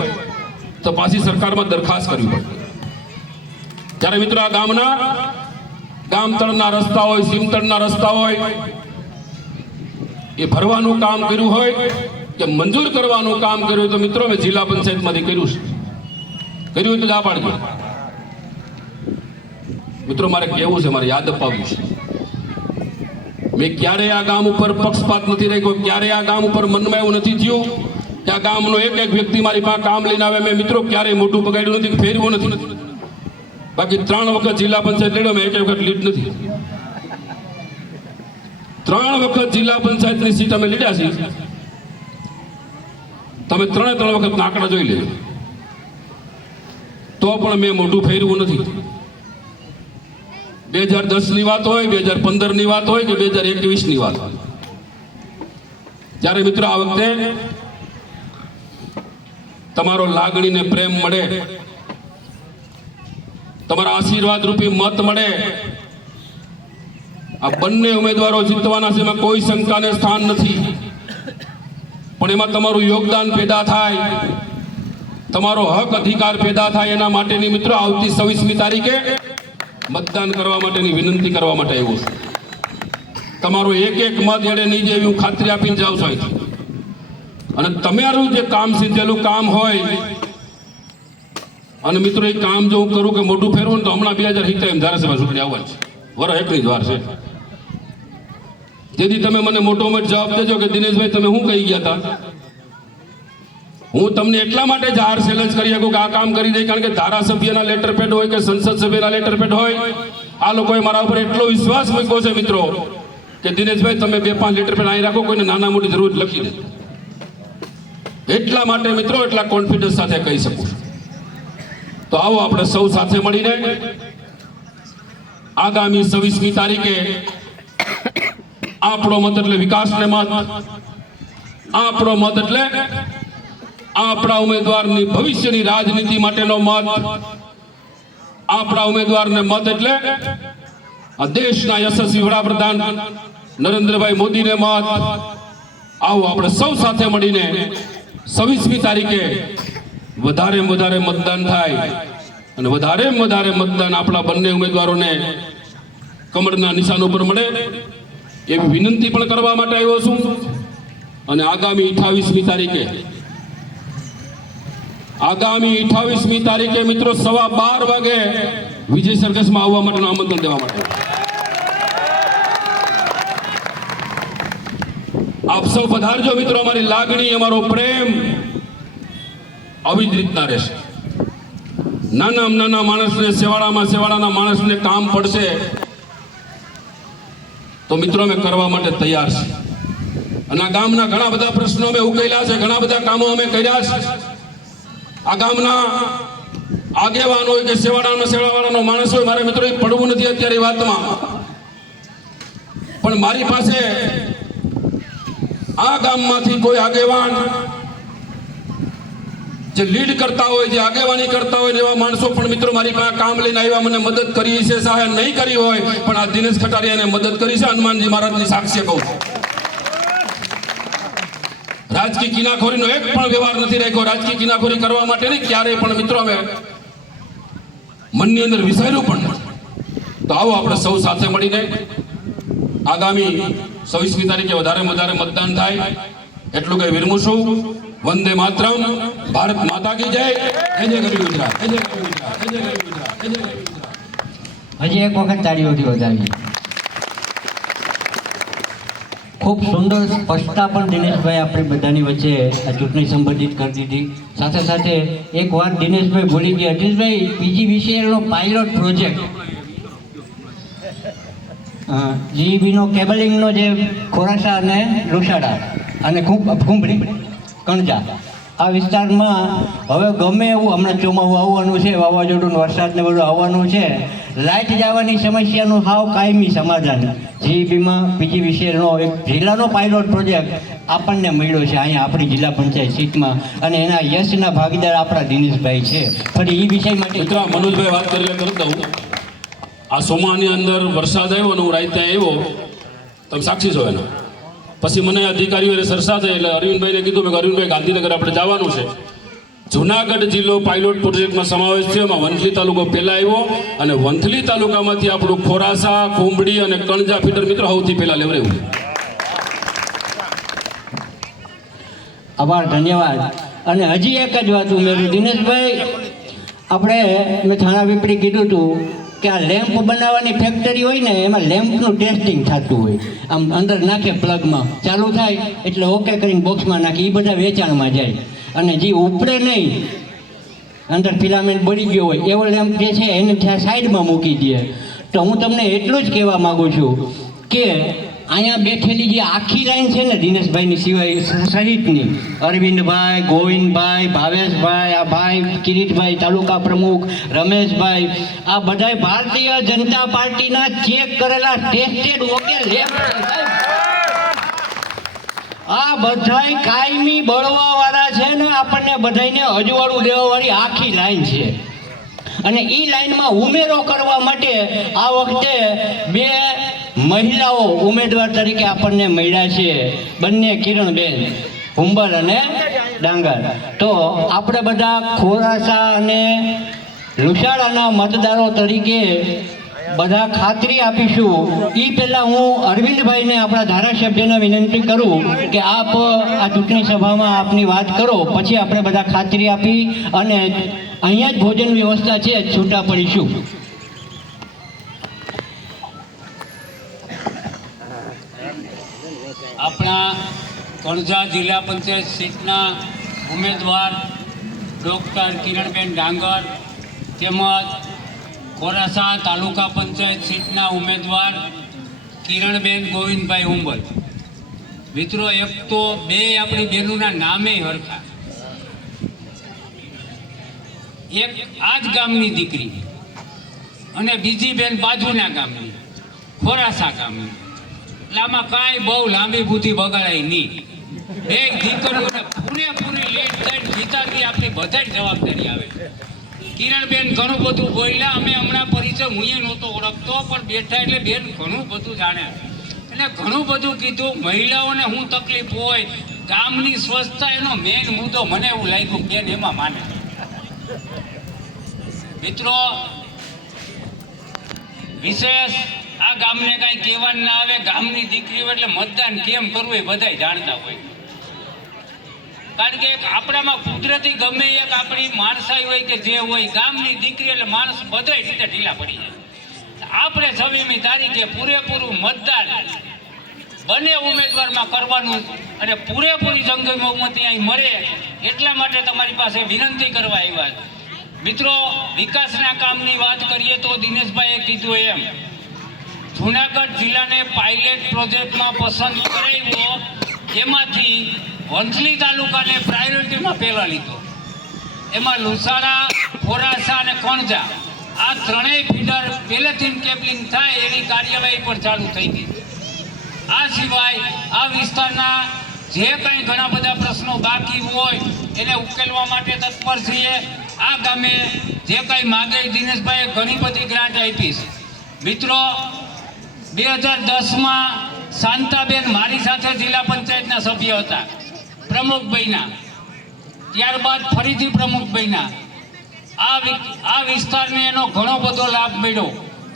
તો પાછી સરકારમાં દરખાસ્ત કરવી પડે. ત્યારે મિત્રો આ ગામના ગામતળના રસ્તા હોય, સીમતળના રસ્તા હોય, એ ભરવાનું કામ કર્યું હોય કે મંજૂર કરવાનું કામ કર્યું હોય તો મિત્રો મેં જિલ્લા પંચાયતમાંથી કર્યું છે. કર્યું હોય તો જ આ પાડજો મિત્રો. મારે કહેવું છે, મારે યાદ અપાવવું છે. મેં ક્યારે આ ગામ ઉપર પક્ષપાત નથી રાખ્યો, ક્યારે આ ગામ ઉપર મનમાં એવું નથી થયું કે આ ગામનો એક વ્યક્તિ મારી પાસે કામ લઈને આવે. મેં મિત્રો ક્યારેય મોટું બગાડ્યું નથી, ફેરવું નથી. બાકી 3 વખત જિલ્લા પંચાયત લડ્યો, મેં એક વખત લીડ નથી. 3 વખત જિલ્લા પંચાયતની સીટ અમે લીધા છે. તમે 3 વખત આંકડા જોઈ લેજો તો પણ મેં મોટું ફેરવું નથી. 2010ની વાત હોય, 2015ની વાત હોય કે 2021ની વાત હોય, ત્યારે મિત્રો આ વખતે તમારો લાગણીને પ્રેમ મળે, તમારા આશીર્વાદ રૂપી મત મળે. આ બંને ઉમેદવારો જીતવાના છે, એમાં કોઈ શંકાને સ્થાન નથી. પણ એમાં તમારું યોગદાન પેદા થાય, તમારો હક અધિકાર પેદા થાય, એના માટેની મિત્રો આવતી 26મી તારીખે મતદાન કરવા માટેની વિનંતી કરવા માટે આવ્યો છું. તમારો એક મત એડે નહીં જાય એવી હું ખાતરી આપીને જાઉં છું અહીંથી. અને તમારું જે કામ સીધેલું કામ હોય, અને મિત્રો એ કામ જો હું કરું કે મોટું ફેરવું તો હમણાં 2070 ધારાસભા ચૂંટણી આવવાની છે. વરસ એકની જ વાર છે. જેથી તમે મને મોટો મોટ જવાબ દેજો કે દિનેશભાઈ તમે શું કહી ગયા હતા. હું તમને એટલા માટે જાહેર ચેલેન્જ કરી શકું કે આ કામ કરી દઈ, કારણ કે ધારાસભ્યના લેટર પેડ હોય કે સંસદ સભ્યના લેટર પેડ હોય, આ લોકોએ મારા ઉપર એટલો વિશ્વાસ મૂક્યો છે મિત્રો કે દિનેશભાઈ તમે 2-5 લેટર પેડ અહીં રાખો, કોઈને નાના મોટી જરૂર લખી દે. એટલા માટે મિત્રો એટલા કોન્ફિડન્સ સાથે કહી શકું. તો આવો આપણે સૌ સાથે મળીને આગામી 26મી તારીખે આપણો મત એટલે વિકાસને મત, આપણો મત એટલે આપણા ઉમેદવારની ભવિષ્યની રાજનીતિ માટેનો મત, આપણા ઉમેદવારને મત એટલે આ દેશના યશસ્વી વડાપ્રધાન નરેન્દ્રભાઈ મોદીને મત. આવો આપણે સૌ સાથે મળીને 26મી તારીખે વધારેમાં વધારે મતદાન થાય અને વધારેમાં વધારે મતદાન આપણા બંને ઉમેદવારોને કમળના નિશાન ઉપર મળે એવી વિનંતી પણ કરવા માટે આવ્યો છું. અને આગામી 28મી તારીખે મિત્રો 12:15 વાગે વિજય સરઘસમાં આવવા માટેનું આમંત્રણ દેવા માટે આપ સૌ પધારજો મિત્રો. અમારી લાગણી, અમારો પ્રેમ આવી જ રીતના રહેશે. નાના માણસને સેવાડાના માણસને કામ પડશે તો મિત્રો અમે કરવા માટે તૈયાર છે. અને આ ગામના ઘણા બધા પ્રશ્નો અમે ઉકેલ્યા છે, ઘણા બધા કામો અમે કર્યા છે. આ ગામના આગેવાન હોય કે સેવાડાનો માણસ હોય, મારે મિત્રો પડવું નથી અત્યારે વાતમાં, પણ મારી પાસે આ ગામમાંથી કોઈ આગેવાન જે લીડ કરતા હોય, જે આગેવાની કરતા હોય એવા માણસો પણ મિત્રો મારી પાસે કામ લઈને આવ્યા, મને મદદ કરી છે, સહાય નહીં કરી હોય પણ આ દિનેશ ખટારિયાને મદદ કરી છે. હનુમાનજી મહારાજની સાક્ષી કહું છું. રાજકીય કિનાખોરીનો એક પણ વ્યવહાર નથી રાખ્યો. રાજકીય કિનાખોરી કરવા માટે નહીં ક્યારેય પણ મિત્રો અમે મનની અંદર વિચાર્યું પણ નહીં. તો આવો આપણે સૌ સાથે મળીને આગામી 26મી તારીખે વધારે મતદાન થાય એટલું કઈ વિરમું છું. વંદે માતરમ, ભારત માતા કી જય, જય જય ગરવી ગુજરાત, જય જય ગરવી ગુજરાત, જય જય ગરવી ગુજરાત, જય જય ગરવી ગુજરાત. હજી એક વખત તાળીઓથી વધાવીએ. ખૂબ સુંદર સ્પષ્ટતા પણ દિનેશભાઈ આપણી બધાની વચ્ચે આ ચૂંટણી સંબંધિત કરી દીધી. સાથે સાથે એક વાત દિનેશભાઈ ભૂલી ગયા. અજીતભાઈ, PGVCL નો પાયલોટ પ્રોજેક્ટ GEBનો કેબલિંગનો જે ખોરાસા અને લુસાડા અને કુંભળી કણજા આ વિસ્તારમાં હવે ગમે એવું હમણાં ચોમાસું આવવાનું છે, વાવાઝોડું વરસાદ ને બધું આવવાનું છે, લાઇટ જવાની સમસ્યાનું સાવ કાયમી સમાધાન GEBમાં PGVCLનો એક જિલ્લાનો પાયલોટ પ્રોજેક્ટ આપણને મળ્યો છે અહીંયા આપણી જિલ્લા પંચાયત સીટમાં અને એના યશના ભાગીદાર આપણા દિનેશભાઈ છે. ફરી એ વિષય માટે મિત્રો મનોજભાઈ વાત કરી દઉં. આ સોમાની અંદર વરસાદ આવ્યો અને હું રાત ત્યાં આવ્યો, તમે સાક્ષી છો એના. પછી મને અધિકારીઓએ સરસા થઈ એટલે અરવિંદભાઈને કીધું કે અરવિંદભાઈ ગાંધીનગર આપણે જવાનું છે. જુનાગઢ જિલ્લો પાયલોટ પ્રોજેક્ટમાં સમાવેશ થયો. એમાં વંથલી તાલુકો પહેલા આવ્યો અને વંથલી તાલુકામાંથી આપણું ખોરાસા, કુંભળી અને કણજા ફીડર મિત્રો સૌથી પહેલા લેવડાવ્યું. આભાર, ધન્યવાદ. અને હજી એક જ વાત ઉમેરું દિનેશભાઈ, આપણે મેં થાણા પીપળી કીધું હતું કે આ લેમ્પ બનાવવાની ફેક્ટરી હોય ને એમાં લેમ્પનું ટેસ્ટિંગ થતું હોય. આમ અંદર નાખે પ્લગમાં, ચાલુ થાય એટલે ઓકે કરીને બોક્સમાં નાખે, એ બધા વેચાણમાં જાય. અને જે ઉપડે નહીં, અંદર ફિલામેન્ટ બળી ગયો હોય એવો લેમ્પ જે છે એને ત્યાં સાઈડમાં મૂકી દે. તો હું તમને એટલું જ કહેવા માગું છું કે અહીંયા બેઠેલી જે આખી લાઈન છે ને દિનેશભાઈની સિવાય સહિતની, અરવિંદભાઈ, ગોવિંદભાઈ, ભાવેશભાઈ, આ ભાઈ કિરીટભાઈ તાલુકા પ્રમુખ, રમેશભાઈ, આ બધાય ભારતીય જનતા પાર્ટીના ચેક કરેલા ટેસ્ટેડ ઓકે લેમ્પ છે. આ બધાય કાયમી બળવાવાળા છે ને, આપણને બધાને અજવાળું દેવાવાળી આખી લાઈન છે. અને એ લાઈનમાં ઉમેરો કરવા માટે આ વખતે 2 મહિલાઓ ઉમેદવાર તરીકે આપણને મળ્યા છે, બંને કિરણબેન હુંબલ અને ડાંગર. તો આપણે બધા ખોરાસા અને લુસાડાના મતદારો તરીકે બધા ખાતરી આપીશું. એ પહેલાં હું અરવિંદભાઈને આપણા ધારાસભ્યને વિનંતી કરું કે આપ આ ચૂંટણી સભામાં આપની વાત કરો, પછી આપણે બધા ખાતરી આપી અને અહીંયા જ ભોજન વ્યવસ્થા છે, છૂટા પડીશું. આપણા કણજા જિલ્લા પંચાયત સીટના ઉમેદવાર ડૉક્ટર કિરણબેન ડાંગર તેમજ ખોરાસા તાલુકા પંચાયત સીટના ઉમેદવાર કિરણબેન ગોવિંદભાઈ હુંબલ. મિત્રો, એક તો 2 આપણી બહેનોના નામે હરખા. એક આ જ ગામની દીકરી અને બીજી બેન બાજુના ગામની, ખોરાસા ગામની. એટલે આમાં કાંઈ બહુ લાંબી બુદ્ધિ બગાડાય નહીં. 2 દીકરીઓને પૂરેપૂરી લીડ દઈને જીતાડવી આપણી બધાય જવાબદારી આવે. કિરણબેન ઘણું બધું બોલ્યા, અમે હમણાં પરિચય હું એ નહોતો ઓળખતો પણ બેઠા એટલે બેન ઘણું બધું જાણે એટલે ઘણું બધું કીધું. મહિલાઓને શું તકલીફ હોય, ગામની સ્વચ્છતા એનો મેઇન મુદ્દો મને એવું લાગ્યું બેન એમાં માને. મિત્રો, વિશેષ આ ગામને કાંઈ કહેવાનું ના આવે. ગામની દીકરીઓ એટલે મતદાન કેમ કરવું એ બધાય જાણતા હોય. કારણ કે આપણામાં કુદરતી ગમે એક આપણી માણસાઈ હોય કે જે હોય, ગામની દીકરી એટલે માણસ બધાય રીતે ઢીલા પડી જાય. આપણે 26મી તારીખે પૂરેપૂરું મતદાન બંને ઉમેદવારમાં કરવાનું અને પૂરેપૂરી જંગી બહુમતી અહીં મળે એટલા માટે તમારી પાસે વિનંતી કરવા આવ્યા. મિત્રો, વિકાસના કામની વાત કરીએ તો દિનેશભાઈએ કીધું એમ જુનાગઢ જિલ્લાને પાયલેટ પ્રોજેક્ટમાં પસંદ કરાવ્યો, એમાંથી વંથલી તાલુકાને પ્રાયોરિટીમાં પહેલા લીધો. એમાં લુસાડા, ખોરાસા અને કણજા આ 3 ફીડર પહેલેથી કેબલિંગ થાય એની કાર્યવાહી પણ ચાલુ થઈ ગઈ. આ સિવાય આ વિસ્તારના જે કંઈ ઘણા બધા પ્રશ્નો બાકી હોય એને ઉકેલવા માટે તત્પર છીએ. આ ગામે જે કાંઈ માગે એ દિનેશભાઈએ ઘણી બધી ગ્રાન્ટ આપી છે. મિત્રો, 2010માં શાંતાબેન મારી સાથે જિલ્લા પંચાયતના સભ્ય હતા, પ્રમુખ બન્યા, ત્યારબાદ ફરીથી પ્રમુખ બન્યા. આ વિસ્તારને એનો ઘણો બધો લાભ મળ્યો.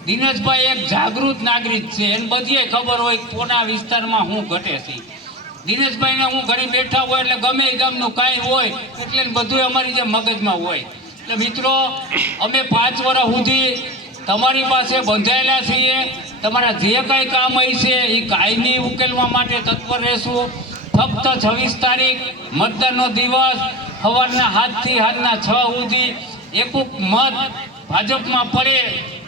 દિનેશભાઈ એક જાગૃત નાગરિક છે, એને બધીએ ખબર હોય કોના વિસ્તારમાં શું ઘટે છે. દિનેશભાઈને હું ઘણી બેઠા હોય એટલે ગમે એ ગામનું કાંઈ હોય એટલે બધું અમારી જે મગજમાં હોય. એટલે મિત્રો, અમે 5 વર્ષ સુધી તમારી પાસે બંધાયેલા છીએ. તમારા જે કાંઈ કામ હોય છે એ કાયમી ઉકેલવા માટે તત્પર રહેશું. ફક્ત 26 તારીખ મતદાનનો દિવસ સવારના 7 થી સાંજના 6 સુધી એક મત ભાજપમાં પડે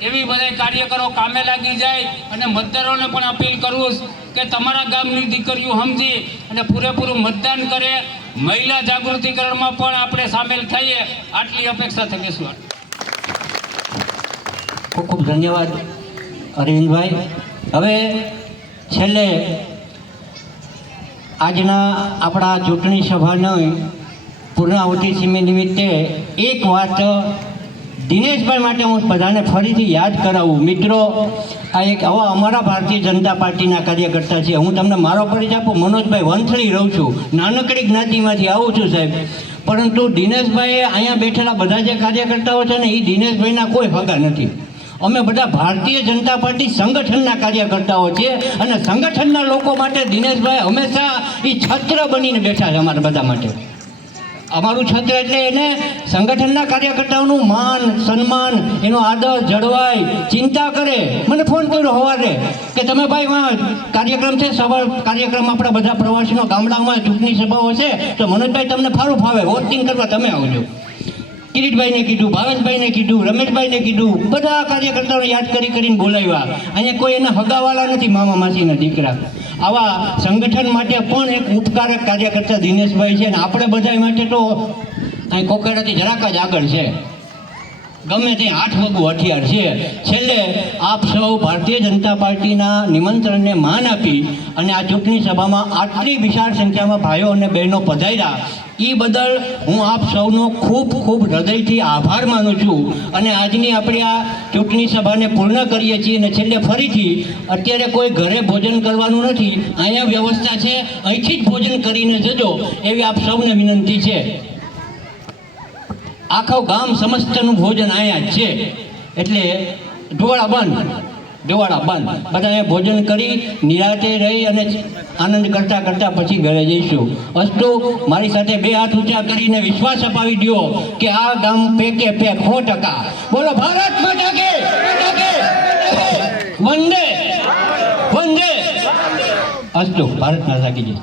એવી બધા કાર્યકરો કામે લાગી જાય. અને મતદારોને પણ અપીલ કરું કે તમારા ગામની દીકરીઓ સમજી અને પૂરેપૂરું મતદાન કરે. મહિલા જાગૃતિકરણમાં પણ આપણે સામેલ થઈએ. આટલી અપેક્ષા થઈશું. ખૂબ ખૂબ ધન્યવાદ અરવિંદભાઈ. હવે છેલ્લે આજના આપણા ચૂંટણી સભાની પૂર્ણાહુતિ નિમિત્તે એક વાત દિનેશભાઈ માટે હું બધાને ફરીથી યાદ કરાવું. મિત્રો, આ એક આવા અમારા ભારતીય જનતા પાર્ટીના કાર્યકર્તા છે. હું તમને મારો પરિચય આપું. મનોજભાઈ વંથળી રહું છું, નાનકડી જ્ઞાતિમાંથી આવું છું સાહેબ. પરંતુ દિનેશભાઈએ અહીંયા બેઠેલા બધા જે કાર્યકર્તાઓ છે ને એ દિનેશભાઈના કોઈ હગા નથી. અમે બધા ભારતીય જનતા પાર્ટી સંગઠનના કાર્યકર્તાઓ છીએ અને સંગઠનના લોકો માટે દિનેશભાઈ હંમેશા એ છત્ર બનીને બેઠા છે અમારા બધા માટે. અમારું છત્ર એટલે એને સંગઠનના કાર્યકર્તાઓનું માન સન્માન, એનો આદર જળવાય, ચિંતા કરે. મને ફોન કર્યો સવારે કે તમે ભાઈ કાર્યક્રમ છે, સવાર કાર્યક્રમ આપણા બધા પ્રવાસીનો ગામડામાં ચૂંટણી સભાઓ છે, તો મનોજભાઈ તમને ફારું ફાવે, વોટિંગ કરવા તમે આવજો. કિરીટભાઈને કીધું, ભાવેશભાઈને કીધું, રમેશભાઈને કીધું, બધા કાર્યકર્તાઓને યાદ કરીને બોલાવ્યા. અહીંયા કોઈ એના હગાવાલા નથી, મામા માસીના દીકરા. આવા સંગઠન માટે પણ એક ઉપકારક કાર્યકર્તા દિનેશભાઈ છે. અને આપણે બધા માટે તો અહીં કોકેડાથી જરાક જ આગળ છે. ગમે તે 8 વગું હથિયાર છે. છેલ્લે આપ સૌ ભારતીય જનતા પાર્ટીના નિમંત્રણને માન આપી અને આ ચૂંટણી સભામાં આટલી વિશાળ સંખ્યામાં ભાઈઓ અને બહેનો પધાર્યા એ બદલ હું આપ સૌનો ખૂબ ખૂબ હૃદયથી આભાર માનું છું. અને આજની આપણી આ ચૂંટણી સભાને પૂર્ણ કરીએ છીએ. અને છેલ્લે ફરીથી અત્યારે કોઈ ઘરે ભોજન કરવાનું નથી, અહીંયા વ્યવસ્થા છે, અહીંથી જ ભોજન કરીને જજો એવી આપ સૌને વિનંતી છે. આખું ગામ સમસ્તનું ભોજન અહીંયા જ છે. એટલે ઢોળા બંધ. બધાએ ભોજન કરી નિરાતે રહી અને આનંદ કરતા પછી ઘરે જઈશું. અસ્તુ, મારી સાથે 2 હાથ ઊંચા કરીને વિશ્વાસ અપાવી દો કે આ ગામ પેકે પેક 100%. બોલો ભારત માતા કે વંદે વંદે. અસ્તુ, ભારત માતા કી જય.